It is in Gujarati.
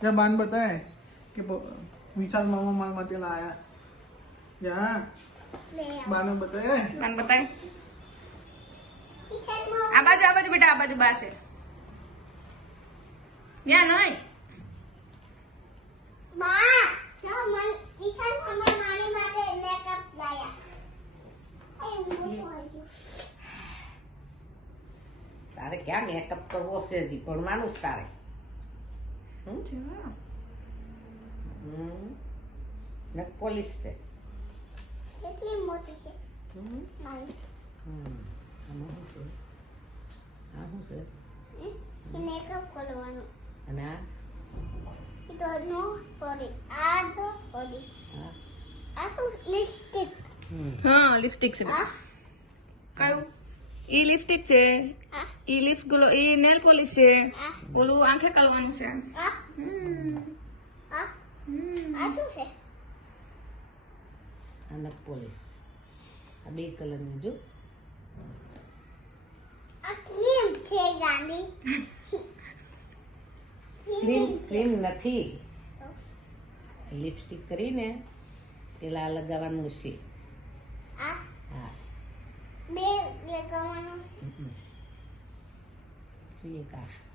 जब बान बताए कि विशाल मामा मांग मत लाया या बान बताए તને બતાય આ બાજુ બેટા આ બાજુ બા છે ત્યાં નહીં બા જો મન વિશાલ મામા મારી માટે મેકઅપ લાયા તારે ક્યાં મેકઅપ કરવો છે હજી ભણવાનું જ તારે પોલીસ છે કેટલી મોટી છે મારી આમાં શું છે આ શું છે મેકઅપ કરવાનું અને આ એ તો નો પોલીસ આ તો પોલીસ હા આ શું લિપસ્ટિક હા લિપસ્ટિક છે આ કયું ઈ લિપસ્ટિક છે આ ઈ લિપ ગ્લો ઈ નેલ પોલિશ છે આ ઓલું આંખે કરવાનું છે આ આ આ શું છે આ પોલીસ આ બે કલરની જો આ ક્રીમ છે ગાંધી ક્રીમ ક્રીમ નથી લિપસ્ટિક કરીને પેલા લગાવવાનું છે આ હા બે લગાવવાનું એક આ